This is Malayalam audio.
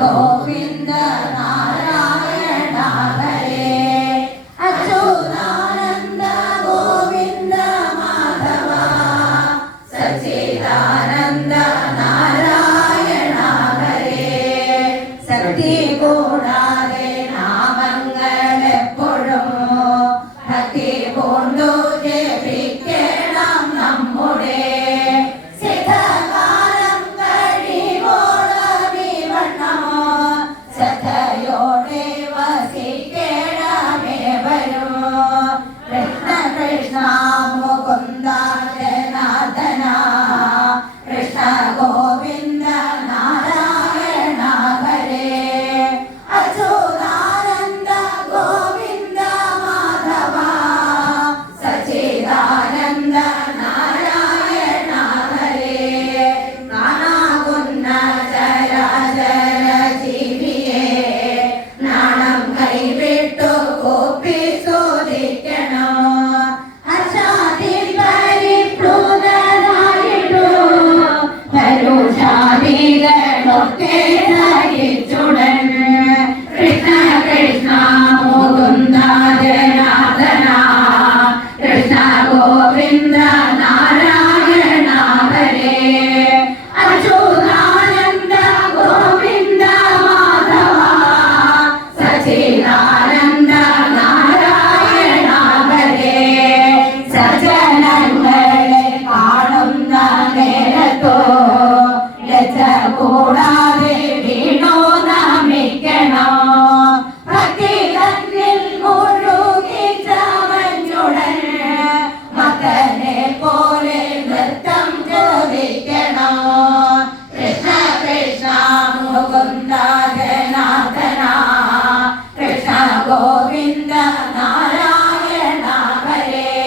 ഗോവിന്ദ നാരായണ ഹരേ അച്യുതാനന്ദ ഗോവിന്ദ മാധവ സച്ചിദാനന്ദ നാരായണ ഹരേ ശക്തി കൂടാതെ നാമങ്ങൾ എപ്പോഴും ഭക്തി കൊണ്ടു ജപിക്കണം നമ്മുടെ സിദ്ധകാലം കഴിവോളവിവണ്ണം ശ്രദ്ധയോടെ വസിക്കണമേ വരും കൃഷ്ണ കൃഷ്ണ മുകുന്ദ ജനാർദ്ദന കൃഷ്ണ ഗോവിന്ദ നാരായണ ഹരേ അച്യുതാനന്ദ ഗോവിന്ദ മാധവ സച്ചിദാനന്ദ നാരായണ ഹരേ കാണാകുന്ന ചരാചര ജീവിയെ നാണം കൈവിട്ടു കോപ്പി ചോദിക്കണം അശാതിൽ പരിപ്ലൂതനായിട്ടു പരുഷാദികളൊക്കെ നയിച്ചുടൻ കൃഷ്ണ കൃഷ്ണ മുകുന്ദ ജനാർദ്ദന കൃഷ്ണ ഗോവിന്ദ നാരായണ ഹരേ അച്യുതാനന്ദ ഗോവിന്ദ മാധവ സച്ചിദാനന്ദ നാരായണ ഹരേ സജ്ജനങ്ങളെ കാണുന്ന നേരത്തോ ലജ്ജ കൂടാതെ വീണു നമിക്കണം ഭക്തി തന്നിൽ മുഴുകി ചമഞ്ഞുടൻ മകനെ പോലെ നൃത്തം ചോദിക്കണം കൃഷ്ണ കൃഷ്ണ മുകുന്ദ